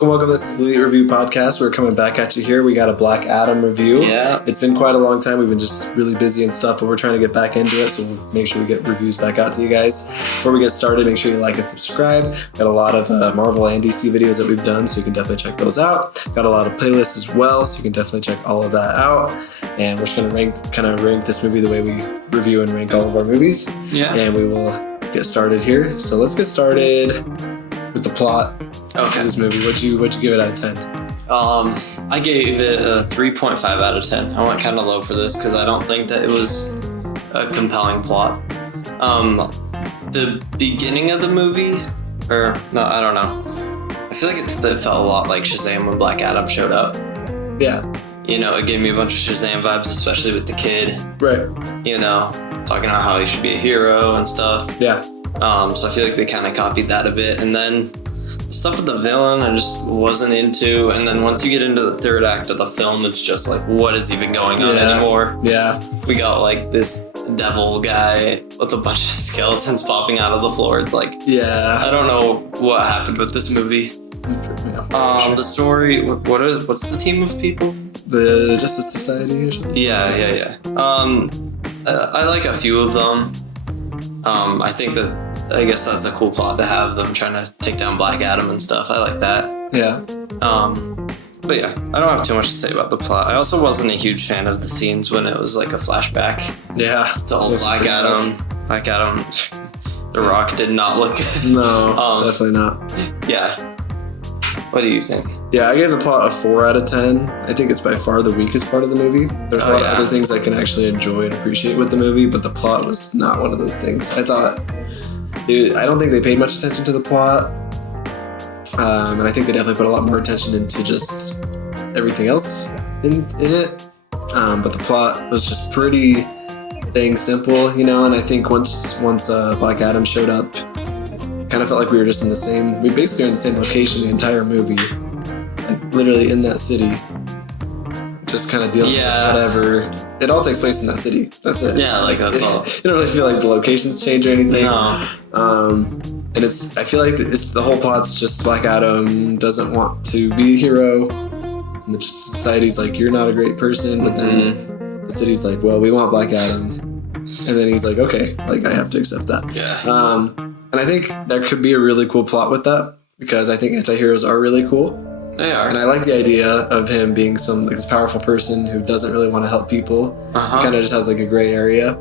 Welcome. This is the ELEET Review Podcast. We're coming back at you here. We got a Black Adam review. Yeah. It's been quite a long time. We've been just really busy and stuff, but we're trying to get back into it, so we'll make sure we get reviews back out to you guys. Before we get started, make sure you like and subscribe. Got a lot of Marvel and DC videos that we've done, so you can definitely check those out. Got a lot of playlists as well, so you can definitely check all of that out. And we're just going to rank this movie the way we review and rank all of our movies. Yeah. And we will get started here. So let's get started with the plot. Okay. This movie, what'd you give it out of 10? I gave it a 3.5 out of 10. I went kind of low for this because I don't think that it was a compelling plot. The beginning of the movie, I don't know. I feel like it felt a lot like Shazam when Black Adam showed up. Yeah. You know, it gave me a bunch of Shazam vibes, especially with the kid. Right. You know, talking about how he should be a hero and stuff. Yeah. So I feel like they kind of copied that a bit, and then stuff with the villain I just wasn't into, and then once you get into the third act of the film, it's just like, what is even going on anymore? Yeah. We got like this devil guy with a bunch of skeletons popping out of the floor. It's like, Yeah. I don't know what happened with this movie. The story, what's the team of people? The Justice Society or something? Yeah. I like a few of them. I guess that's a cool plot to have them trying to take down Black Adam and stuff. I like that. Yeah. But yeah, I don't have too much to say about the plot. I also wasn't a huge fan of the scenes when it was like a flashback. Yeah. To old Black Adam. Black Adam. The Rock did not look good. No, definitely not. Yeah. What do you think? Yeah, I gave the plot a 4 out of 10. I think it's by far the weakest part of the movie. There's a lot of other things I can actually enjoy and appreciate with the movie, but the plot was not one of those things. I don't think they paid much attention to the plot. And I think they definitely put a lot more attention into just everything else in it. But the plot was just pretty dang simple, you know, and I think once Black Adam showed up, kind of felt like we basically were in the same location the entire movie. Like literally in that city. Just kind of dealing with whatever. It all takes place in that city. That's it. Yeah, like that's all. You don't really feel like the locations change or anything. No. And I feel like the whole plot's just Black Adam doesn't want to be a hero. And the society's like, you're not a great person. But then the city's like, well, we want Black Adam. And then he's like, okay, like I have to accept that. Yeah. And I think there could be a really cool plot with that because I think anti-heroes are really cool. They are. And I like the idea of him being this powerful person who doesn't really want to help people. Kind of just has like a gray area.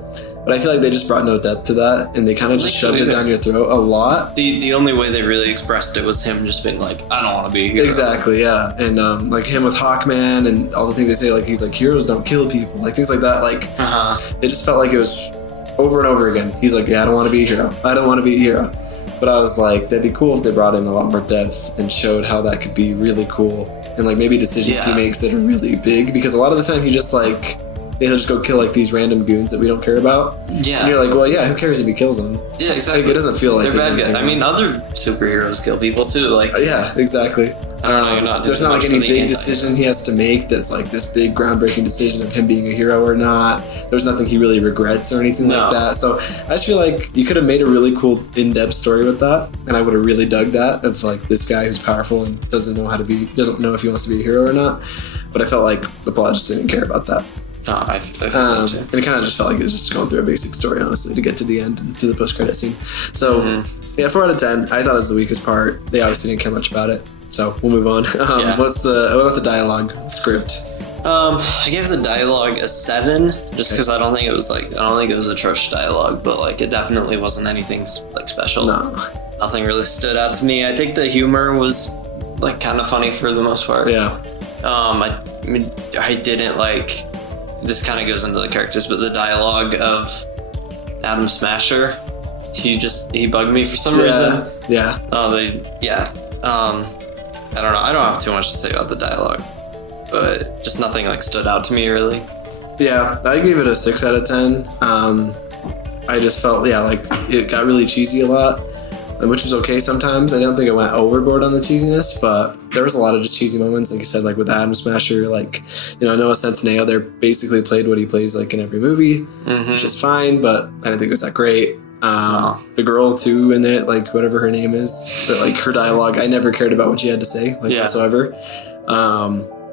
But I feel like they just brought no depth to that, and they kind of just shoved it down your throat a lot. The only way they really expressed it was him just being like, I don't want to be a hero. Exactly, yeah. And like him with Hawkman and all the things they say, like he's like, heroes don't kill people, like things like that. Like it just felt like it was over and over again. He's like, yeah, I don't want to be a hero. I don't want to be a hero. But I was like, that'd be cool if they brought in a lot more depth and showed how that could be really cool. And like maybe decisions he makes that are really big, because a lot of the time he just like, he'll just go kill like these random goons that we don't care about. Yeah. And you're like, well, yeah, who cares if he kills them? Yeah, exactly. Like, it doesn't feel like they're bad guys. I mean, other superheroes kill people too. Like, yeah, exactly. I don't know, there's not like any big decision he has to make that's like this big groundbreaking decision of him being a hero or not. There's nothing he really regrets or anything like that. So I just feel like you could have made a really cool in-depth story with that, and I would have really dug that, of like this guy who's powerful and doesn't know if he wants to be a hero or not. But I felt like the plot just didn't care about that. I feel and it kind of just felt like it was just going through a basic story, honestly, to get to the end and to the post-credit scene. So yeah, 4 out of 10. I thought it was the weakest part. They obviously didn't care much about it. So we'll move on. What about the dialogue script? I gave the dialogue a 7, just because I don't think it was atrocious dialogue, but like it definitely wasn't anything like special. No, nothing really stood out to me. I think the humor was like kind of funny for the most part. Yeah. I didn't like. This kind of goes into the characters, but the dialogue of Adam Smasher, he bugged me for some reason. Yeah. I don't know. I don't have too much to say about the dialogue, but just nothing like stood out to me really. Yeah, I gave it a 6 out of 10. I just felt, like it got really cheesy a lot, which was okay sometimes. I don't think it went overboard on the cheesiness, but there was a lot of just cheesy moments, like you said, like with Adam Smasher, like, Noah Centineo, they're basically played what he plays like in every movie, which is fine, but I didn't think it was that great. The girl too in it, like whatever her name is, but like her dialogue, I never cared about what she had to say, like whatsoever.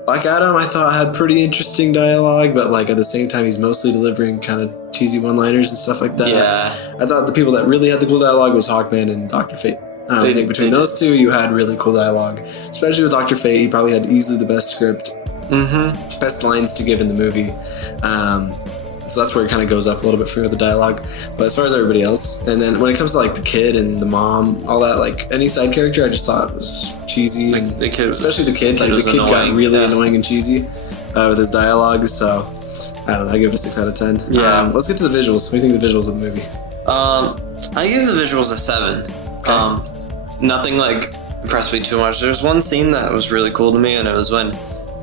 Black Adam, I thought had pretty interesting dialogue, but like at the same time, he's mostly delivering kind of cheesy one-liners and stuff like that. Yeah. I thought the people that really had the cool dialogue was Hawkman and Dr. Fate. I think between those two, you had really cool dialogue, especially with Dr. Fate. He probably had easily the best script, best lines to give in the movie. So that's where it kind of goes up a little bit for me with the dialogue. But as far as everybody else, and then when it comes to like the kid and the mom, all that, like any side character, I just thought it was cheesy. Like the kid, especially the kid. Like the kid got really annoying and cheesy with his dialogue. So I don't know. I give it a 6 out of 10. Yeah. Let's get to the visuals. What do you think of the visuals of the movie? I give the visuals a 7. Okay. Nothing like impressed me too much. There's one scene that was really cool to me, and it was when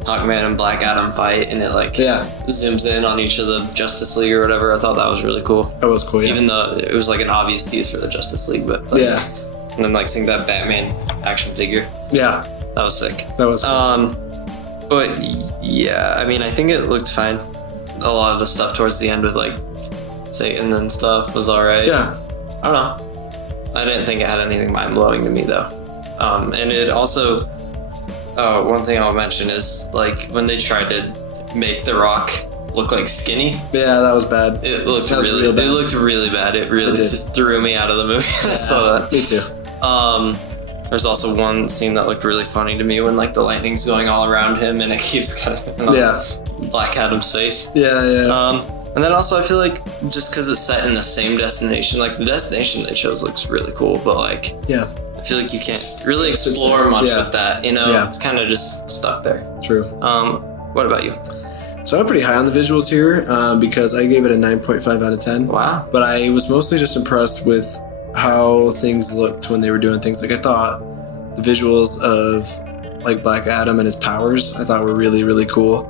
Hawkman and Black Adam fight, and it like zooms in on each of the Justice League or whatever. I thought that was really cool. That was cool, yeah. Even though it was like an obvious tease for the Justice League, but like, and then like seeing that Batman action figure. Yeah. That was sick. That was cool. But yeah, I mean, I think it looked fine. A lot of the stuff towards the end with like Satan and stuff was alright. Yeah. I don't know. I didn't think it had anything mind-blowing to me though. And it also, one thing I'll mention is like when they tried to make The Rock look like skinny. Yeah, that was bad. It looked really bad. It looked really bad. It really just threw me out of the movie. I saw that. Me too. There's also one scene that looked really funny to me when like the lightning's going all around him and it keeps kind of Black Adam's face. Yeah. And then also I feel like just because it's set in the same destination, like the destination they chose looks really cool, but like I feel like you can't really explore much with that, you know? Yeah. It's kind of just stuck there. True. What about you? So I'm pretty high on the visuals here because I gave it a 9.5 out of 10. Wow. But I was mostly just impressed with how things looked when they were doing things. Like I thought the visuals of like Black Adam and his powers I thought were really, really cool.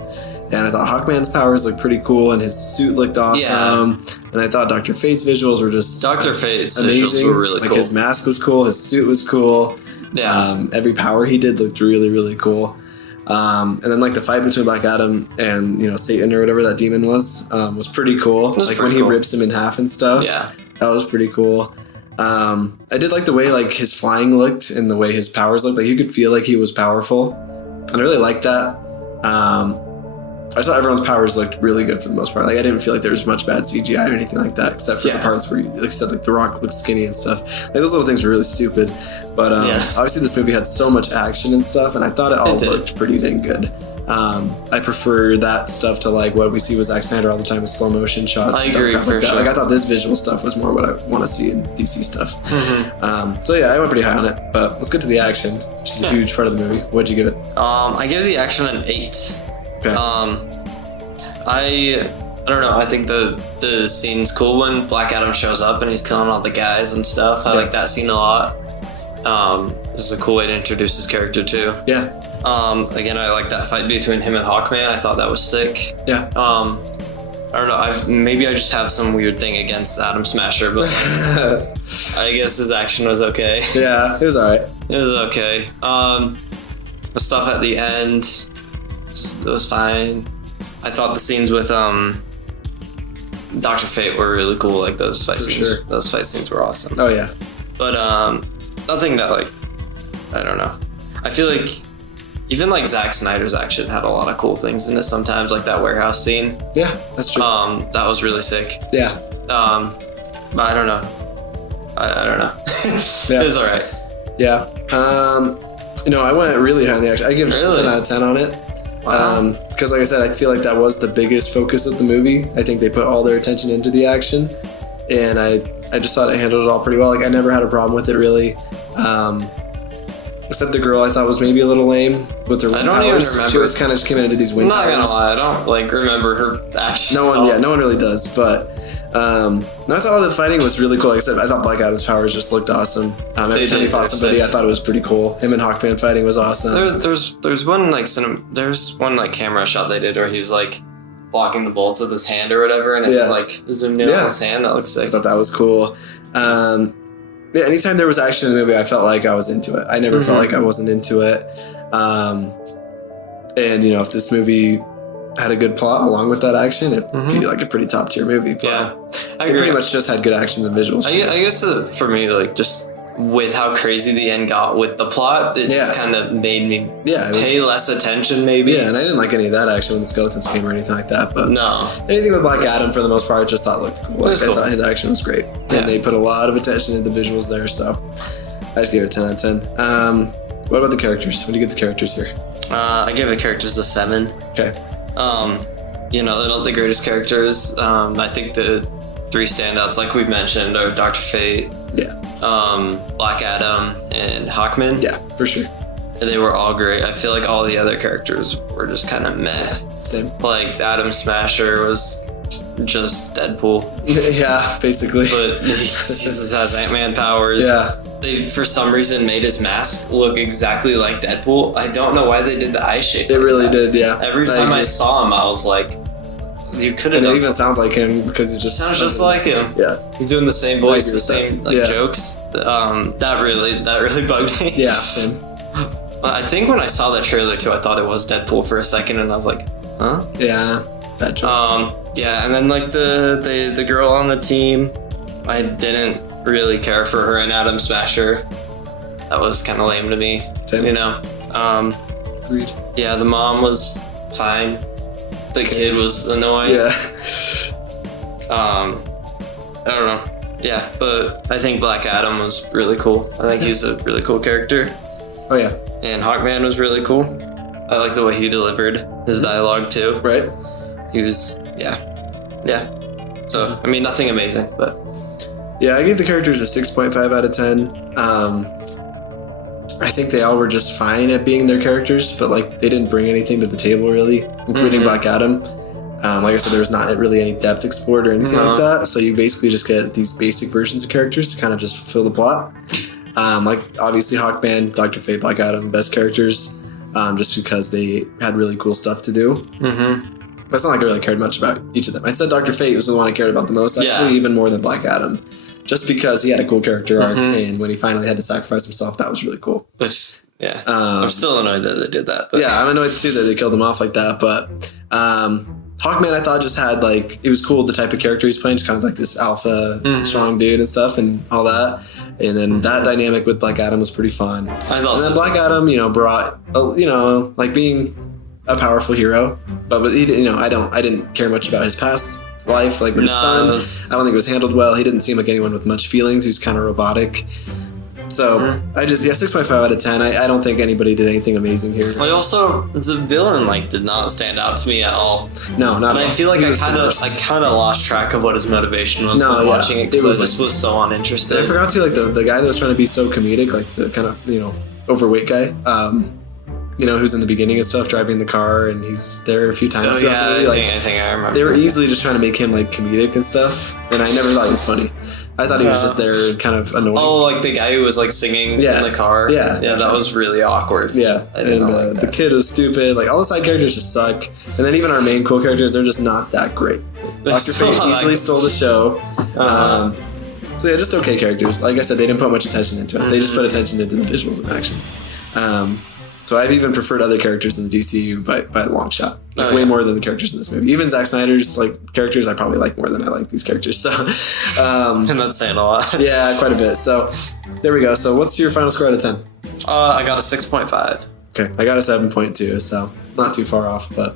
And I thought Hawkman's powers looked pretty cool, and his suit looked awesome. Yeah. And I thought Dr. Fate's visuals were just Dr. Fate's amazing. Visuals were really cool. Like his mask was cool, his suit was cool. Yeah. Every power he did looked really, really cool. And then like the fight between Black Adam and Satan or whatever that demon was pretty cool. Like when he rips him in half and stuff. Yeah. That was pretty cool. I did like the way like his flying looked and the way his powers looked. Like you could feel like he was powerful, and I really liked that. I thought everyone's powers looked really good for the most part. Like I didn't feel like there was much bad CGI or anything like that, except for the parts where, like I said, like The Rock looked skinny and stuff. Like those little things were really stupid. But obviously this movie had so much action and stuff, and I thought it all looked pretty dang good. I prefer that stuff to like what we see with Zack Snyder all the time with slow motion shots. I agree for sure. Like I thought this visual stuff was more what I want to see in DC stuff. So yeah, I went pretty high on it. But let's get to the action, which is a huge part of the movie. What'd you give it? I gave the action an 8. Okay. I don't know. I think the scene's cool when Black Adam shows up and he's killing all the guys and stuff. I like that scene a lot. This is a cool way to introduce his character too. Yeah. Again, I like that fight between him and Hawkman. I thought that was sick. Yeah. I don't know. Maybe I just have some weird thing against Atom Smasher, but I guess his action was okay. Yeah, it was alright. It was okay. The stuff at the end, it was fine. I thought the scenes with Dr. Fate were really cool. Like those fight scenes. Sure. Those fight scenes were awesome. Oh yeah. But nothing that like, I don't know. I feel like even like Zack Snyder's action had a lot of cool things in it sometimes, like that warehouse scene. Yeah, that's true. That was really sick. Yeah. But I don't know. I don't know. Yeah. It was alright. Yeah. I went really high on the action. I give it just a 10 out of 10 on it. Wow. Because like I said, I feel like that was the biggest focus of the movie. I think they put all their attention into the action, and I just thought it handled it all pretty well. Like I never had a problem with it really. Except the girl I thought was maybe a little lame with her wind powers. I don't even remember. She was kind of just came into these wind powers. I'm not gonna lie, I don't like remember her action. No one really does. But no, I thought all the fighting was really cool. Like I said, I thought Black Adam's powers just looked awesome. Every time he fought somebody, I thought it was pretty cool. Him and Hawkman fighting was awesome. There's one like camera shot they did where he was like blocking the bolts with his hand or whatever, and it was like zoomed in on his hand. That looks sick. I thought that was cool. Yeah, anytime there was action in the movie, I felt like I was into it. I never felt like I wasn't into it. And if this movie had a good plot along with that action, it'd be like a pretty top tier movie. But Yeah, I it agree. pretty much just had good actions and visuals. I guess for me, like, just with how crazy the end got with the plot, it just kind of made me pay less attention, maybe. Yeah, and I didn't like any of that action when the skeletons came or anything like that. But no, anything with Black Adam, for the most part, I just thought looked cool. Like, cool. I thought his action was great. Yeah. And they put a lot of attention into the visuals there, so I just gave it a 10 out of 10. What about the characters? What do you give the characters here? I give the characters a 7. Okay. They're not the greatest characters. I think the 3 standouts, like we've mentioned, are Dr. Fate, Black Adam, and Hawkman. Yeah, for sure. They were all great. I feel like all the other characters were just kind of meh. Same. Like Adam Smasher was just Deadpool. Yeah, basically. But he just has Ant-Man powers. Yeah. They, for some reason, made his mask look exactly like Deadpool. I don't know why they did the eye shape. It really did, yeah. Every time I saw him, I was like, you could have done. It even sounds like him because he's just sounds just like him. Yeah, he's doing the same voice, the same jokes. That really bugged me. Yeah, same. I think when I saw that trailer too, I thought it was Deadpool for a second, and I was like, huh? Yeah, that jokes. Yeah, and then like the girl on the team, I didn't really care for her and Adam Smasher. That was kind of lame to me. Same. You know. Agreed. Yeah, the mom was fine. The kid was annoying. Yeah. I don't know. Yeah, but I think Black Adam was really cool. I think he's a really cool character. Oh yeah. And Hawkman was really cool. I like the way he delivered his dialogue too. Right. He was, yeah. So, I mean, nothing amazing, but. Yeah, I gave the characters a 6.5 out of 10. I think they all were just fine at being their characters, but like they didn't bring anything to the table really, including Black Adam. Like I said, there was not really any depth explored or anything like that. So you basically just get these basic versions of characters to kind of just fulfill the plot. Like obviously Hawkman, Dr. Fate, Black Adam, best characters, just because they had really cool stuff to do. But it's not like I really cared much about each of them. I said Dr. Fate was the one I cared about the most, actually, even more than Black Adam. Just because he had a cool character arc, and when he finally had to sacrifice himself, that was really cool. I'm still annoyed that they did that. But. Yeah, I'm annoyed too that they killed him off like that. But Hawkman, I thought, just had like, it was cool the type of character he's playing, just kind of like this alpha strong dude and stuff and all that. And then that dynamic with Black Adam was pretty fun. And then Black Adam, brought like being a powerful hero, but he didn't, I didn't care much about his past life, like with his son. I don't think it was handled well. He didn't seem like anyone with much feelings. He was kind of robotic. So I just 6.5 out of 10. I don't think anybody did anything amazing here. Like also the villain did not stand out to me at all. No, not at all. I feel like I kind of lost track of what his motivation was when watching it because I just was so uninterested. I forgot to like the guy that was trying to be so comedic, like the kind of overweight guy. Who's in the beginning and stuff, driving the car, and he's there a few times. I think I remember. They were easily just trying to make him like comedic and stuff, and I never thought he was funny. I thought he was just there, kind of annoying. Oh, like the guy who was like singing in the car. Yeah, that was really awkward. Yeah, I didn't like that. The kid was stupid. Like all the side characters just suck, and then even our main cool characters, they're just not that great. Dr. Fate easily stole the show. So yeah, just okay characters. Like I said, they didn't put much attention into it. They just put attention into the visuals and action. So I've even preferred other characters in the DCU by a long shot. Way more than the characters in this movie. Even Zack Snyder's characters I probably like more than I like these characters. So and that's saying a lot. Yeah, quite a bit. So there we go. So what's your final score out of 10? I got a 6.5. Okay, I got a 7.2, so not too far off, but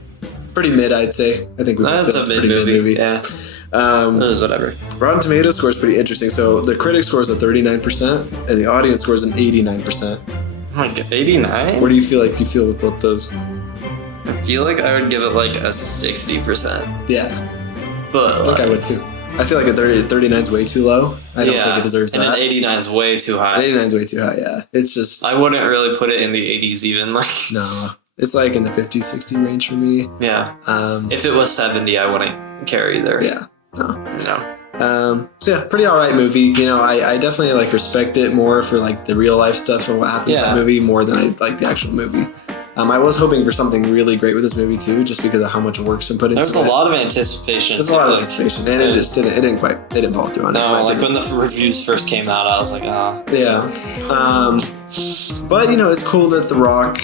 pretty mid, I'd say. I think that's a pretty mid movie. Yeah. It was whatever. Rotten Tomatoes score is pretty interesting. So the critic scores a 39%, and the audience scores an 89%. Oh my god, 89? What do you feel like you feel with both those? I feel like I would give it like a 60%. Yeah. But I think I would too. I feel like a 39 is way too low. I don't think it deserves that. And an 89 is way too high. 89 is way too high, yeah. It's just... I wouldn't really put it in the 80s even. No. It's like in the 50, 60 range for me. Yeah. If it was 70, I wouldn't care either. Yeah. No. So yeah, pretty alright movie. I definitely respect it more for the real life stuff and what happened in that movie more than I like the actual movie. I was hoping for something really great with this movie too, just because of how much work's been put into it. There was a lot of anticipation. There's a lot of anticipation, and it didn't follow through on it. No, when the reviews first came out, I was like, Yeah. But, you know, it's cool that The Rock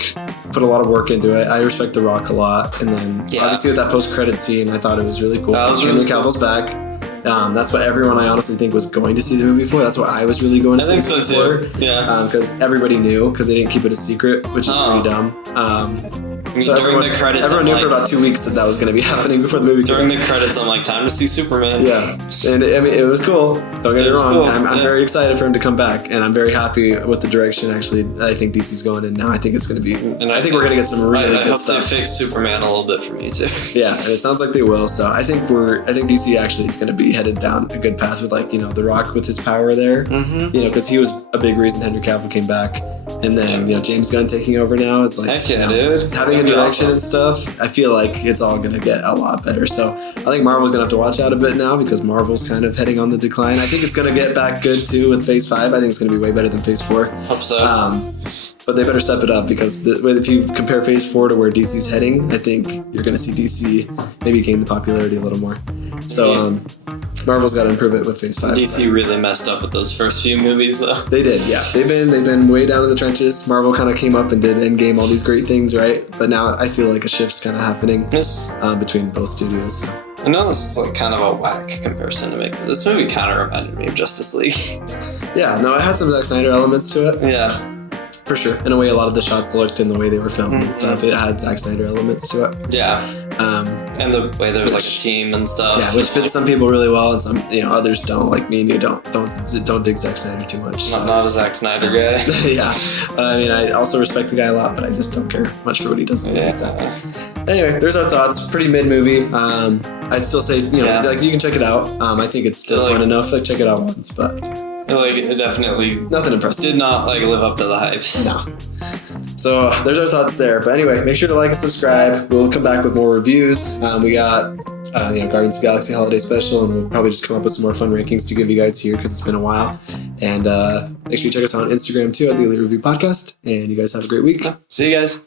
put a lot of work into it. I respect The Rock a lot. And then, obviously, with that post-credit scene, I thought it was really cool. Henry Cavill's back. That's what everyone I honestly think was going to see the movie for. That's what I was really going to see the movie for. Yeah. Because everybody knew, because they didn't keep it a secret, which is pretty dumb. So during the credits, everyone knew for about 2 weeks that was going to be happening before the movie. During the credits, I'm like, time to see Superman. Yeah, and I mean, it was cool. Don't get me wrong. Cool. I'm very excited for him to come back, and I'm very happy with the direction. Actually, I think DC's going in now. I think it's going to be. And I think we're going to get some really good stuff. I hope they fix Superman a little bit for me too. Yeah, and it sounds like they will. So I think DC actually is going to be headed down a good path with The Rock with his power there. Mm-hmm. Because he was a big reason Henry Cavill came back. And then, James Gunn taking over now. It's like, heck yeah, dude. Having a direction and stuff, I feel like it's all going to get a lot better. So I think Marvel's going to have to watch out a bit now because Marvel's kind of heading on the decline. I think it's going to get back good too with Phase 5. I think it's going to be way better than Phase 4. Hope so. But they better step it up because if you compare Phase 4 to where DC's heading, I think you're going to see DC maybe gain the popularity a little more. So, Marvel's got to improve it with Phase 5. DC really messed up with those first few movies, though. They did, yeah. They've been way down in the trenches. Marvel kind of came up and did Endgame, all these great things, right? But now I feel like a shift's kind of happening between both studios. So. I know this is kind of a whack comparison to make, but this movie kind of reminded me of Justice League. Yeah, no, it had some Zack Snyder elements to it. Yeah. For sure. In a way, a lot of the shots looked and the way they were filmed and stuff, it had Zack Snyder elements to it. Yeah. And the way there's a team and stuff. Yeah, which fits some people really well, and some others don't. Like me and you don't dig Zack Snyder too much. So. Not a Zack Snyder guy. Yeah, I mean, I also respect the guy a lot, but I just don't care much for what he does in the movie. So. Anyway, there's our thoughts. Pretty mid movie. I'd still say you can check it out. I think it's still fun enough. Check it out once, but it definitely nothing impressive. Did not live up to the hype. No. So there's our thoughts there. But anyway, make sure to like and subscribe. We'll come back with more reviews. We got Guardians of the Galaxy Holiday Special, and we'll probably just come up with some more fun rankings to give you guys here because it's been a while. And make sure you check us out on Instagram too at the ELEET Review Podcast. And you guys have a great week. See you guys.